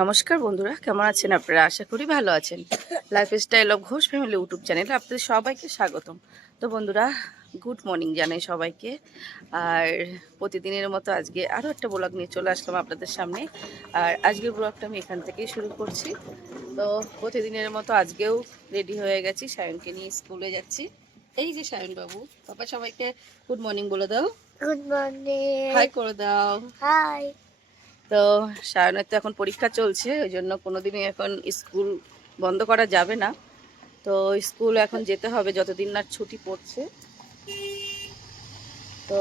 নমস্কার বন্ধুরা কেমন আছেন আপনারা? আশা করি ভালো আছেন। Lifestyle of Ghosh family YouTube চ্যানেলে আপনাদের সবাইকে স্বাগতম। তো বন্ধুরা গুড মর্নিং জানাই সবাইকে। আর প্রতিদিনের মতো আজকে আরও একটা ব্লগ নিয়ে চলে আসলাম আপনাদের সামনে। আর আজকের ব্লগটা আমি এখান থেকেই শুরু করছি। তো প্রতিদিনের মতো আজকেও রেডি হয়ে গেছি সায়নকে নিয়ে স্কুলে যাচ্ছি। এই যে সায়ন বাবু বাবা সবাইকে গুড মর্নিং বলে দাও। গুড মর্নিং হাই করে দাও। হাই তো সায়নের তো এখন পরীক্ষা চলছে ওই জন্য কোনোদিনই এখন স্কুল বন্ধ করা যাবে না। তো স্কুল এখন যেতে হবে যতদিন না ছুটি পড়ছে। তো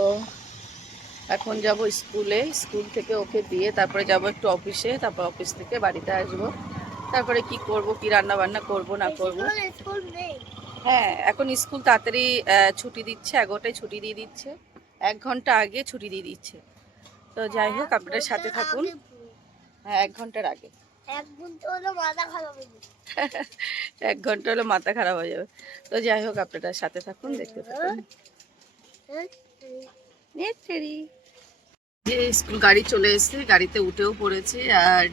এখন যাব স্কুলে স্কুল থেকে ওকে দিয়ে তারপরে যাব একটু অফিসে তারপর অফিস থেকে বাড়িতে আসব। তারপরে কি করব কি রান্না বান্না করব না করব। হ্যাঁ এখন স্কুল তাড়াতাড়ি ছুটি দিচ্ছে এগারোটায় ছুটি দিয়ে দিচ্ছে। এক ঘণ্টা আগে ছুটি দিয়ে দিচ্ছে। তো যাই হোক আপনাদের সাথে থাকুন। হ্যাঁ এক ঘণ্টার আগে। এক ঘণ্টা হলো মাথা খারাপ হয়ে যাবে। তো যাই হোক আপনারা সাথে থাকুন দেখতে থাকুন। হ্যাঁ? যে স্কুল গাড়ি চলে এসেছে গাড়িতে উঠেও পড়েছে আর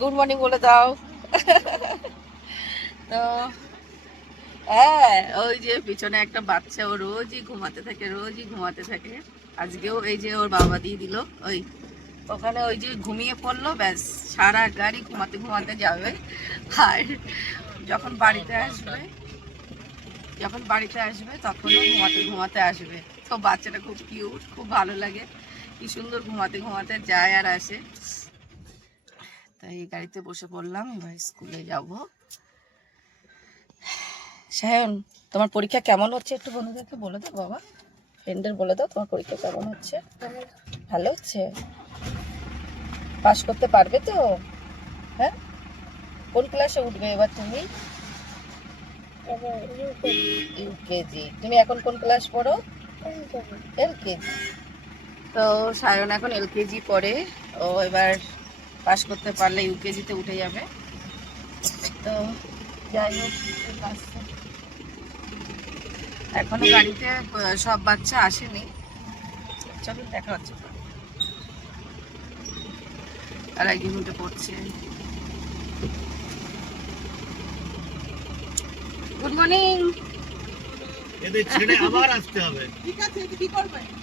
গুড মর্নিং বলে দাও। তো হ্যাঁ ওই যে পিছনে একটা বাচ্চা, ও রোজই ঘুমাতে থাকে, রোজই ঘুমাতে থাকে। আজকেও এই যে ওর বাবা দিয়ে দিল, ওই ওখানে ওই যে ঘুমিয়ে পড়ল, ব্যাস, সারা গাড়ি ঘুমাতে ঘুমাতে যাবে। আর যখন বাড়িতে আসবে, যখন বাড়িতে আসবে, তখনও ঘুমাতে ঘুমাতে আসবে। তো বাচ্চাটা খুব কিউট খুব ভালো লাগে। কি সুন্দর ঘুমাতে ঘুমাতে যায় আর আসে। তাই গাড়িতে বসে পড়লাম, এবার স্কুলে যাব। সায়ন, তোমার পরীক্ষা কেমন হচ্ছে একটু বন্ধুদেরকে বলে দাও বাবা। ফ্রেন্ডদের বলে দাও তোমার পরীক্ষা কেমন হচ্ছে। ভালো হচ্ছে? পাশ করতে পারবে তো? হ্যাঁ? কোন ক্লাসে উঠবে এবার তুমি? ইউকেজি। তুমি এখন কোন ক্লাস পড়ো? এলকেজি তো সায়ন এখন এলকেজি পড়ে। ও এবার পাস করতে পারলে ইউকেজিতে উঠে যাবে। তো যাই হোক। এখনও গাড়িতে সব বাচ্চা আসেনি। চলো দেখা হচ্ছে। আর উঠে পড়ছে। গুড মর্নিং এদের ছেড়ে আবার আসতে হবে।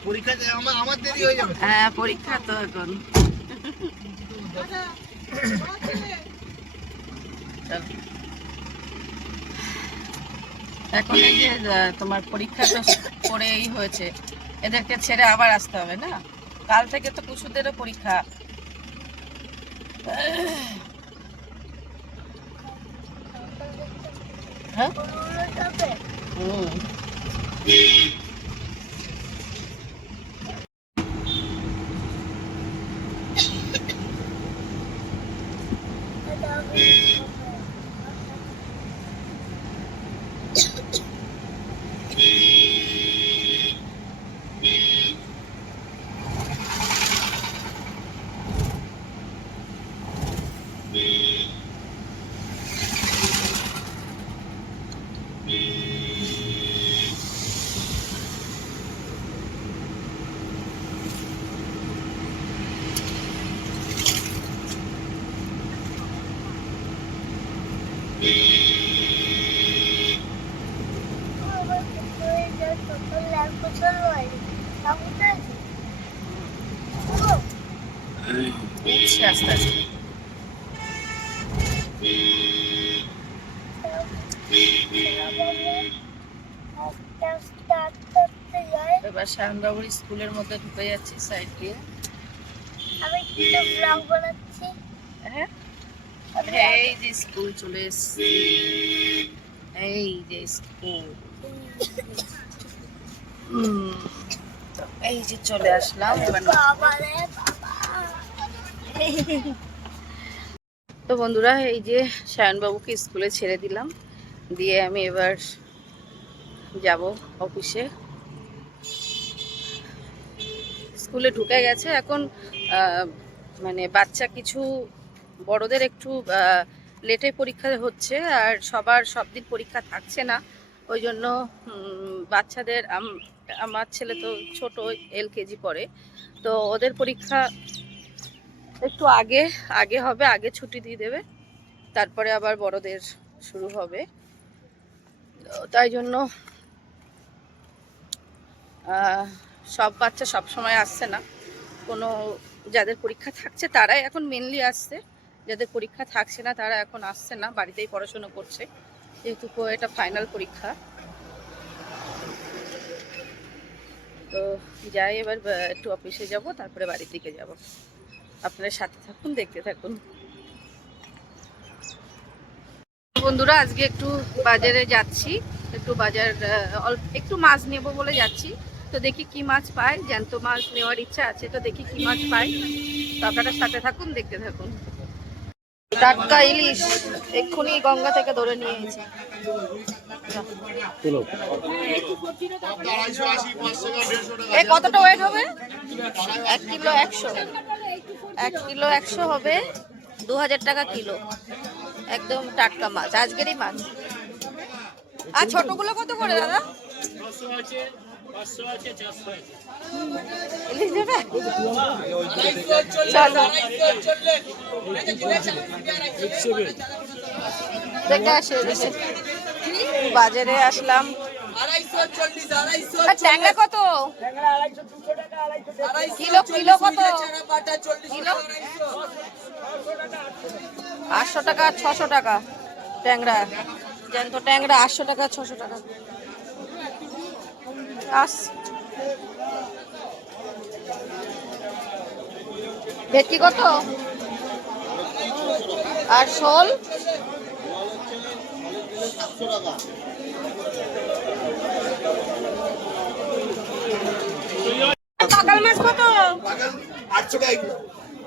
পরীক্ষা আমার আমার দেরি হয়ে যাবে। হ্যাঁ পরীক্ষা তো এখন। চল। এখন এই যে তোমার পরীক্ষা তো পড়েই হয়েছে, এদেরকে ছেড়ে আবার আসতে হবে না? কাল থেকে তো কুসুদেরও পরীক্ষা। হ্যাঁ? হুম যাবে। আবার কোথায় যায়? সকাল এক বছর হয়। ঠাকুরটা আছে? পুরো? উঠছে আস্তে আস্তে একটা start করতে যায়। শ্যামবাবুর স্কুলের মধ্যে ঢুকে যাচ্ছি সাইড দিয়ে। আমি কিছু ব্লগ বানাচ্ছি? হ্যাঁ? এই যে স্কুল চলে এসছি। এই যে স্কুল। এই যে চলে আসলাম। তো বন্ধুরা এই যে সায়নবাবুকে স্কুলে ছেড়ে দিলাম। দিয়ে আমি এবার যাব অফিসে। স্কুলে ঢুকে গেছে। এখন মানে বাচ্চা কিছু বড়দের একটু লেটে পরীক্ষা হচ্ছে আর সবার সব দিন পরীক্ষা থাকছে না। ওই জন্য বাচ্চাদের আমার ছেলে তো ছোট, এলকেজি পড়ে। তো ওদের পরীক্ষা একটু আগে আগে হবে, আগে ছুটি দিয়ে দেবে। তারপরে আবার বড়দের শুরু হবে। তাই জন্য সব বাচ্চা সব সময় আসছে না। কোনো যাদের পরীক্ষা থাকছে তারাই এখন মেনলি আসছে। যাদের পরীক্ষা থাকছে না তারা এখন আসছে না, বাড়িতেই পড়াশুনো করছে। যেহেতু এটা ফাইনাল পরীক্ষা। তো যাই এবার একটু অফিসে যাব, তারপরে বাড়ির দিকে যাব। আপনারা সাথে থাকুন, দেখতে থাকুন। বন্ধুরা, আজকে একটু বাজারে যাচ্ছি। একটু বাজার অল্প, একটু মাছ নেব বলে যাচ্ছি। তো দেখি কি মাছ পাই জ্যান্ত মাছ নেওয়ার ইচ্ছা আছে তো দেখি কি মাছ পাই তো আপনারা সাথে থাকুন দেখতে থাকুন। টাটকা ইলিশ এক্ষুনি গঙ্গা থেকে ধরে নিয়ে এসেছি। এ কতটা ওয়েট হবে? এক কিলো একশো। এক কিলো একশো হবে দু হাজার টাকা কিলো। একদম টাটকা মাছ আজকেরই মাছ। আর ছোটগুলো কত করে দাদা? বাজারে আসলাম ট্যাংরা কত কিলো কিলো কত আটশো টাকা, ছশো টাকা ট্যাংরা। জ্যান্ত ট্যাংরা আটশো টাকা, ছশো টাকা। আস ভেটকি কত আর শোল? পাকাল মাছ কত?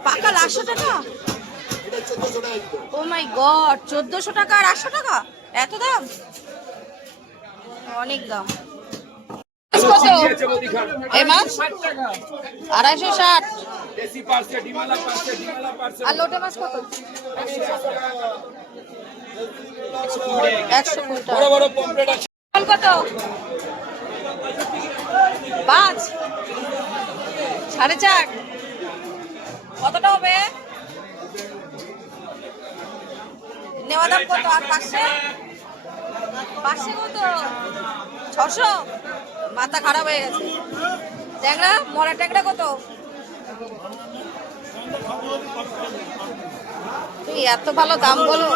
পাকাল আটশো টাকা? ও মাই গড, চোদ্দশো টাকা আর আটশো টাকা? এত দাম? অনেক দাম। কত এই মাছ আড়াইশো ষাট। আর লোটে মাছ কত? একশো কত? পাঁচ। সাড়ে চার। কতটা হবে? নেওয়া দাম কত? আর পাঁচশো? পাঁচশো কত ছশো? মাথা খারাপ হয়ে গেছে। ট্যাংরা? মরা ট্যাংরা কত? তুই এত ভালো দাম বলো।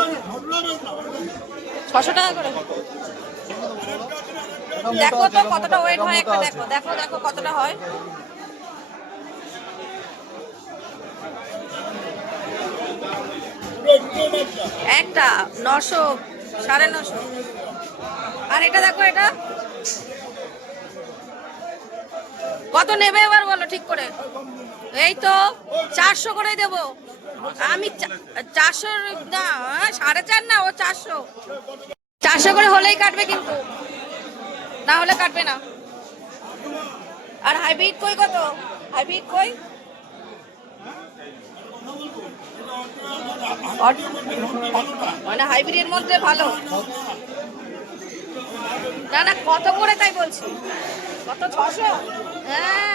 ছশো টাকা করে। দেখো তো কতটা ওয়েট হয় একটা, দেখো দেখো দেখো কতটা হয়। একটা, নশো, সাড়ে নশো। আর এটা দেখো, এটা। কত নেবে এবার বলো ঠিক করে? এই তো, চারশো করে দেব। আমি চারশো না, সাড়ে চার না, ও চারশো। চারশো করে হলেই কাটবে কিন্তু। না হলে কাটবে না। আর হাইব্রিড কই কত? হাইব্রিড কই? মানে হাইব্রিডের মধ্যে ভালো। না কত করে তাই বলছি? কত ছশো? হ্যাঁ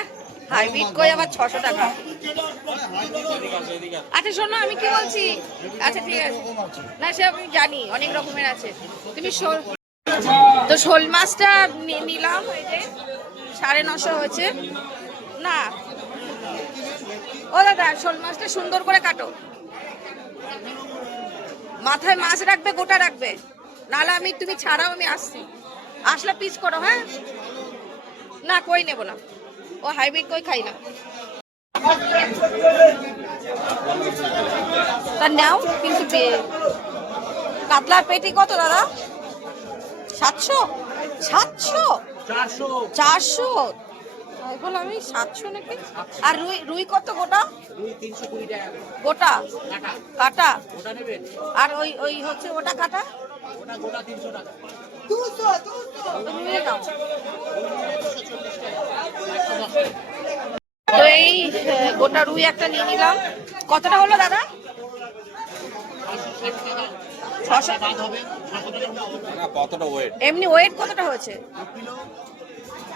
হাইব্রিড কই আবার ছশো টাকা? আচ্ছা শোনো, আমি কি বলছি? আচ্ছা ঠিক আছে। না, সে আমি জানি, অনেক রকমের আছে। তুমি তো শোল মাছটা নিলাম, এই যে, সাড়ে নশো হয়েছে। না। ও দাদা, শোল মাছটা সুন্দর করে কাটো। মাথায় মাছ রাখবে, গোটা রাখবে। নাহলে আমি তুমি ছাড়াও আমি আসছি। আসলে পিস করো হ্যাঁ? না কই নেব না। ও হাইব্রিড কই খাই না। তা নাও কিন্তু কাতলার পেটি কত দাদা? সাতশো? সাতশো? চারশো। এখন আমি সাতশো নাকি? আর রুই রুই কত গোটা? গোটা? কাটা। আর ওই ওই হচ্ছে ওটা কাটা? তো এই গোটা রুই একটা নিয়ে নিলাম। কতটা হলো দাদা? ওয়েট এমনি ওয়েট কতটা হয়েছে?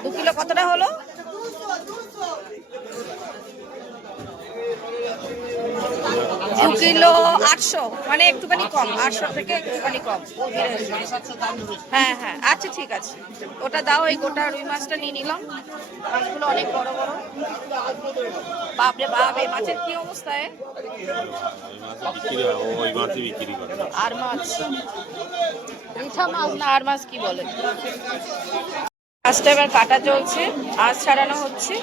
দু কিলো কতটা হলো? কিলো আটশো মানে একটুখানি কম, আটশো থেকে একটুখানি কম। হ্যাঁ হ্যাঁ আচ্ছা ঠিক আছে। ওটা দাও, এই গোটা রুই মাছটা নিয়ে নিলাম। মাছগুলো অনেক বড় বড়। বাপরে বাপ, এই মাছের কি অবস্থা, এ? বিক্রি ও ওই মাছই বিক্রি করে আর মাছ? রিঠা মাছ না, আর মাছ কি বলে? মাছটা এবার কাটা চলছে আঁশ ছাড়ানো হচ্ছে।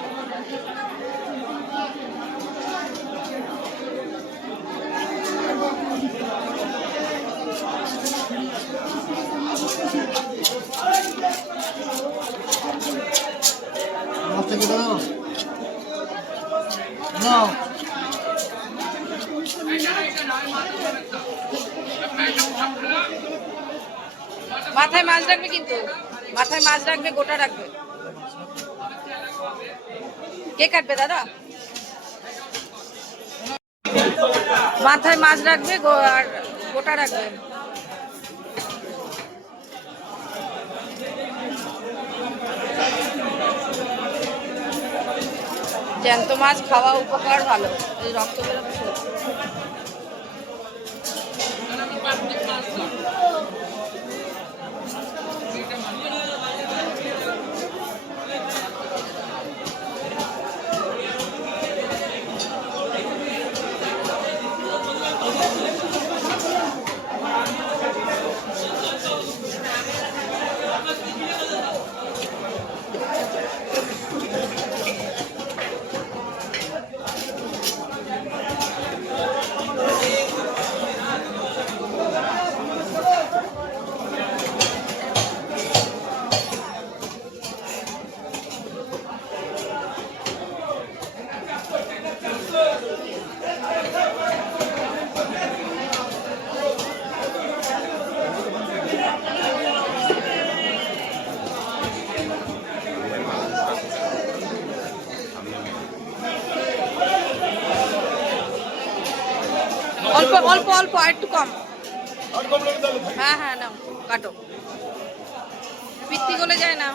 মাথায় মাছ রাখবে কিন্তু। মাথায় মাছ রাখবে, গোটা রাখবে। কে কাটবে দাদা? মাথায় মাছ রাখবে আর গোটা রাখবে। জ্যান্ত মাছ খাওয়া উপকার ভালো। এই রক্ত বেরোবে অল্প একটু কম। হ্যাঁ হ্যাঁ নাও, কাটো। পিত্তি গলে যায় না।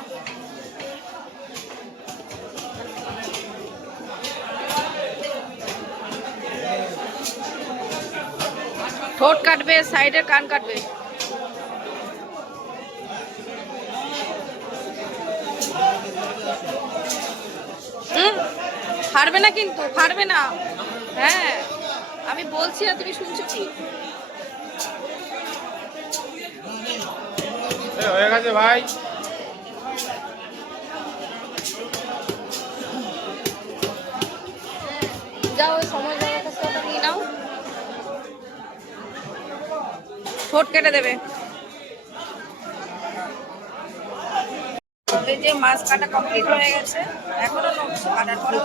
ঠোঁট কাটবে সাইডের কান কাটবে। ফাড়বে না কিন্তু, ফাড়বে না। হ্যাঁ। আমি বলছি না তুমি শুনছো কি? হয়ে গেছে ভাই। যাও সময় জায়গার কাছে ওটা নিয়ে নাও। ঠোঁট কেটে দেবে। যে মাছ কাটা কমপ্লিট হয়ে গেছে এখনও কাটার পরেও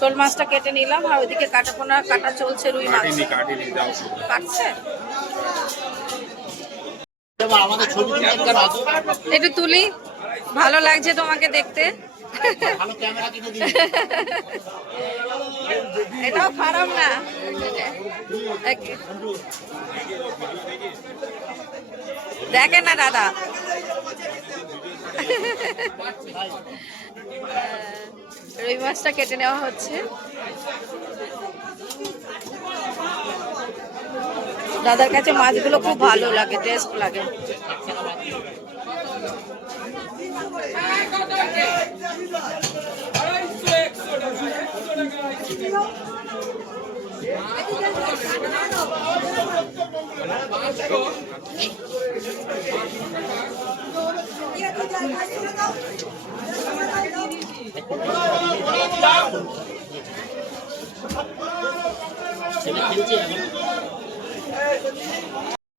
শোল মাছটা কেটে নিলাম আর ওইদিকে কাটা পোনা কাটা চলছে রুই মাছ। কাটছে। একটু তুলি। ভালো লাগছে তোমাকে দেখতে। এটাও খারাপ না। দেখেন না দাদা। রুই মাছটা কেটে নেওয়া হচ্ছে। দাদার কাছে মাছগুলো খুব ভালো লাগে টেস্ট লাগে।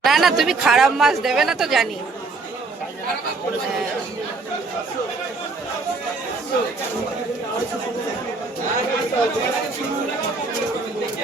না না তুমি খারাপ মাছ দেবে না তো জানি হ্যাঁ।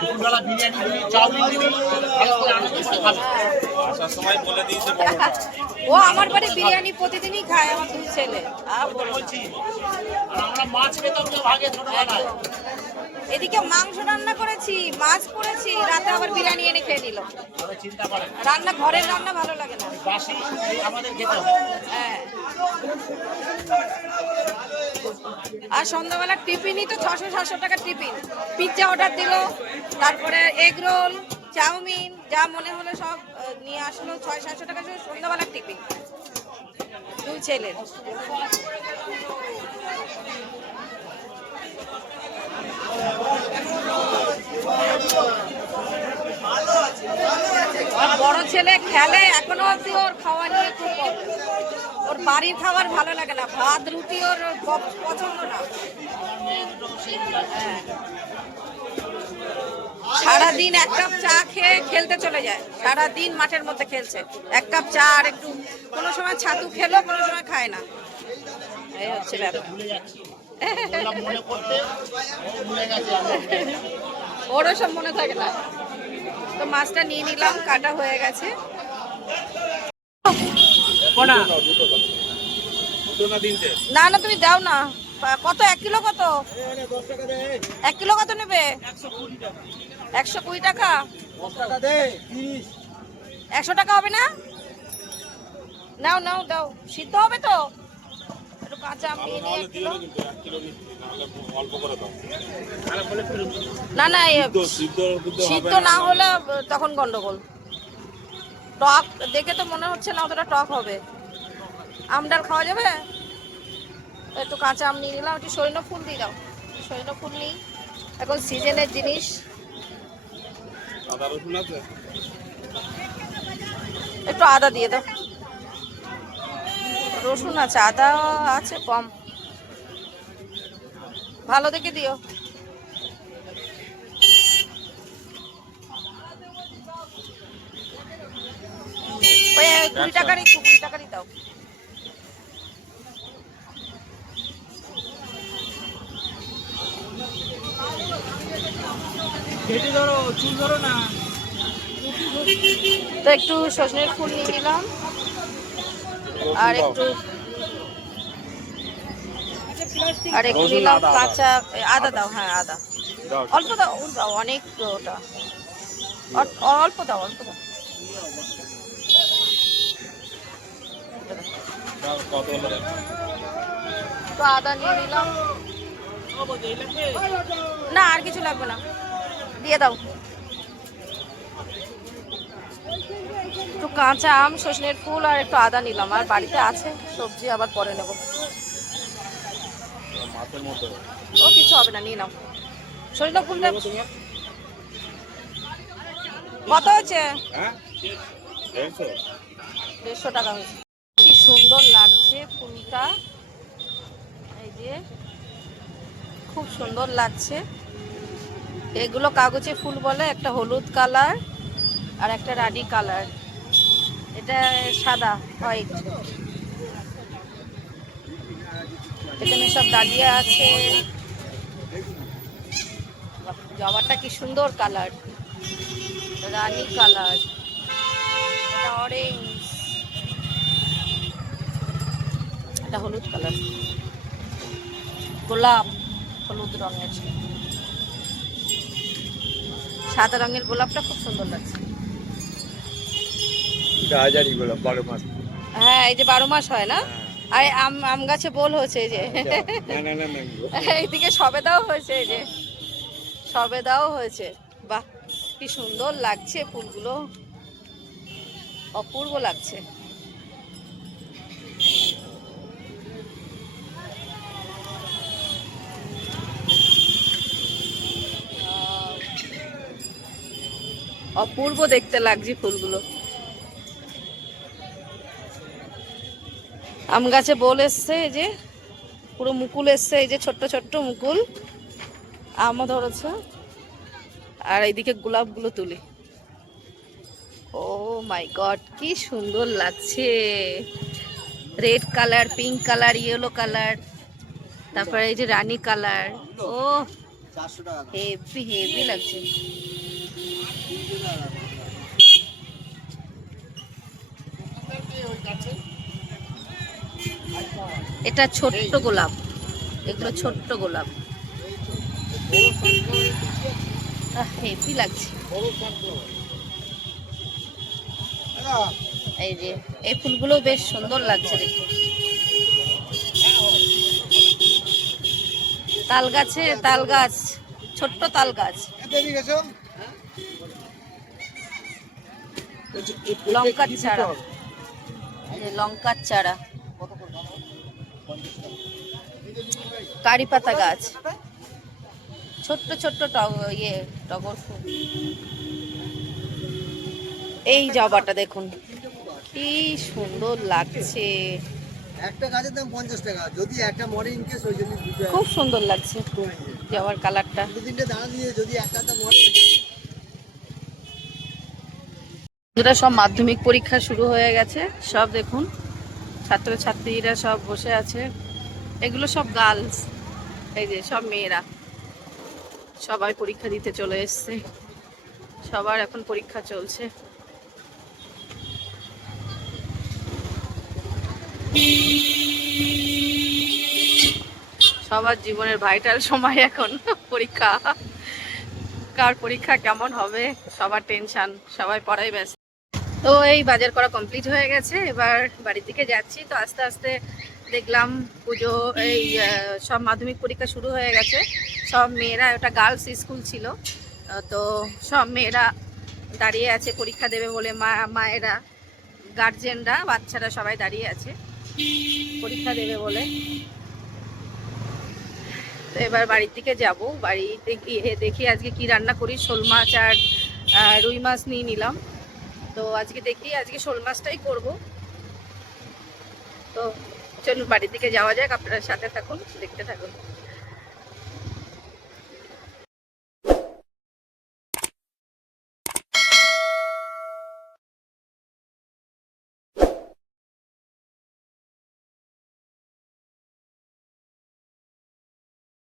দুপুরবেলা বিরিয়ানি দিবি চাউমিন দিবি ভালো আনন্দ করে খাবে। আসার সময় বলে দিয়েছে ও আমার বাড়ি বিরিয়ানি প্রতিদিনই খায় আমার দুই ছেলে। আর বলছি আমরা মাছ খেতাম তো ভাগে ছোটবেলায়। এদিকে মাংস রান্না করেছি মাছ করেছি রাতে আবার বিরিয়ানি এনে খেয়ে করেন রান্না ঘরের রান্না ভালো লাগে না। হ্যাঁ। আর সন্ধ্যাবেলা টিফিনই তো ছশো সাতশো টাকার টিফিন। পিৎজা অর্ডার দিল তারপরে এগ রোল চাউমিন যা মনে হলো সব নিয়ে আসলো ছয় সাতশো টাকা শুধু সন্ধ্যাবেলার টিফিন। দুই ছেলের। বড় ছেলে খেলে, এখনও অব্দি ওর খাওয়া নিয়ে খুব। ওর বাড়ির খাবার ভালো লাগে না, ভাত, রুটি ওর পছন্দ না। হ্যাঁ। সারাদিন এক কাপ চা খেয়ে খেলতে চলে যায়। সারাদিন মাঠের মধ্যে খেলছে। এক কাপ চা আর একটু কোনো সময় ছাতু খেলো, কোনো সময় খায় না। এই হচ্ছে ব্যাপার। মনে করতে ভুলে গেছে। ওরও সব মনে থাকে না। তো মাছটা নিয়ে নিলাম কাটা হয়ে গেছে। না না না তুমি দাও না। কত? এক কিলো কত? এক কিলো কত নেবে? একশো কুড়ি টাকা। একশো টাকা হবে না? নাও নাও দাও। সিদ্ধ হবে তো? একটু কাঁচা আম নিয়ে নিয়ে কিলো অল্প করে দাও। না না সিদ্ধ না হলে তখন গন্ডগোল। টক দেখে তো মনে হচ্ছে না অতটা টক হবে। আমডাল খাওয়া যাবে? একটু কাঁচা আম নিয়ে নিলাম একটু সৈন্য ফুল দিয়ে দাও। সৈন্য ফুল নিই। এখন সিজনের জিনিস। আদা রসুন আছে? একটু আদা দিয়ে দাও। রসুন আছে আদা আছে কম। ভালো দেখে দিও। ওই কুড়ি টাকারই কুড়ি টাকারই দাও। তো একটু সজনের ফুল নিয়ে নিলাম। আর একটু আর একটু নিলাম। কাঁচা আদা দাও হ্যাঁ আদা। অল্প দাও দাও অনেক ওটা। অল্প দাও অল্প দাও। তো আদা নিয়ে নিলাম। না আর কিছু লাগবে না। দিয়ে দাও। একটু কাঁচা আম সজনের ফুল আর একটু আদা নিলাম। আর বাড়িতে আছে সবজি আবার পরে নেব। ও কিছু হবে না নিয়ে নাও। সজনে ফুলটা কত হয়েছে? হ্যাঁ? দেড়শো টাকা হয়েছে। কি সুন্দর লাগছে ফুলটা। এই যে খুব সুন্দর লাগছে। এগুলো কাগজে ফুল বলে একটা হলুদ কালার। আর একটা রাডি কালার এটা সাদা হোয়াইট এখানে সব ডালিয়া আছে। জবাটা কি সুন্দর কালার রানী কালার অরেঞ্জ এটা হলুদ কালার গোলাপ, হলুদ রঙের। সাদা রঙের গোলাপটা খুব সুন্দর লাগছে। হাজারি গোলাপ বারো মাস। হ্যাঁ এই যে বারো মাস হয় না? আর এই আম আম গাছে বোল হয়েছে এই যে। না এইদিকে সবেদাও হয়েছে এই যে। সবেদাও হয়েছে। বাহ কি সুন্দর লাগছে ফুলগুলো। অপূর্ব লাগছে। অপূর্ব দেখতে লাগছে ফুলগুলো। আম গাছে বোল এসছে এই যে পুরো মুকুল এসছে এই যে ছোট্ট ছোট্ট মুকুল। আমও ধরেছে। আর এইদিকে গোলাপগুলো তুলি। ও মাই গড কি সুন্দর লাগছে। Red colour pink colour yellow colour তারপরে এই যে রানী কালার। ও হেভি হেভি লাগছে। এটা ছোট্ট গোলাপ। এগুলো ছোট্ট গোলাপ। হেভি লাগছে। এই যে, এই ফুলগুলো বেশ সুন্দর লাগছে দেখতে। তাল গাছে তাল গাছ ছোট্ট তাল গাছ লঙ্কার চারা। লঙ্কার চারা। কারি পাতা গাছ। ছোট্ট ছোট্ট ইয়ে টগর ফুল। এই জবাটা দেখুন কি সুন্দর লাগছে। একটা গাছের দাম পঞ্চাশ টাকা যদি একটা মরে ইনকেস ওই জন্য খুব সুন্দর লাগছে জবার কালারটা। দু তিনটে দিয়ে যদি একটা মরে। সব মাধ্যমিক পরীক্ষা শুরু হয়ে গেছে। সব দেখুন ছাত্রছাত্রীরা সব বসে আছে। এগুলো সব গার্লস। এই যে সব মেয়েরা সবাই পরীক্ষা দিতে চলে এসছে। সবার এখন পরীক্ষা চলছে। সবার জীবনের ভাইটাল সময় এখন পরীক্ষা। কার পরীক্ষা কেমন হবে? সবার টেনশন সবাই পড়াই ব্যস্ত। তো এই বাজার করা কমপ্লিট হয়ে গেছে। এবার বাড়ির দিকে যাচ্ছি। তো আস্তে আস্তে দেখলাম পুজো এই সব মাধ্যমিক পরীক্ষা শুরু হয়ে গেছে। সব মেয়েরা ওটা গার্লস স্কুল ছিল। তো সব মেয়েরা দাঁড়িয়ে আছে পরীক্ষা দেবে বলে মা মায়েরা গার্জেনরা বাচ্চারা সবাই দাঁড়িয়ে আছে। পরীক্ষা দেবে বলে। তো এবার বাড়ির দিকে যাব। বাড়িতে গিয়ে দেখি আজকে কি রান্না করি। শোল মাছ আর রুই মাছ নিয়ে নিলাম। তো আজকে দেখি আজকে শোল মাছটাই করব। তো চলুন বাড়ির দিকে যাওয়া যাক আপনার সাথে থাকুন দেখতে থাকুন।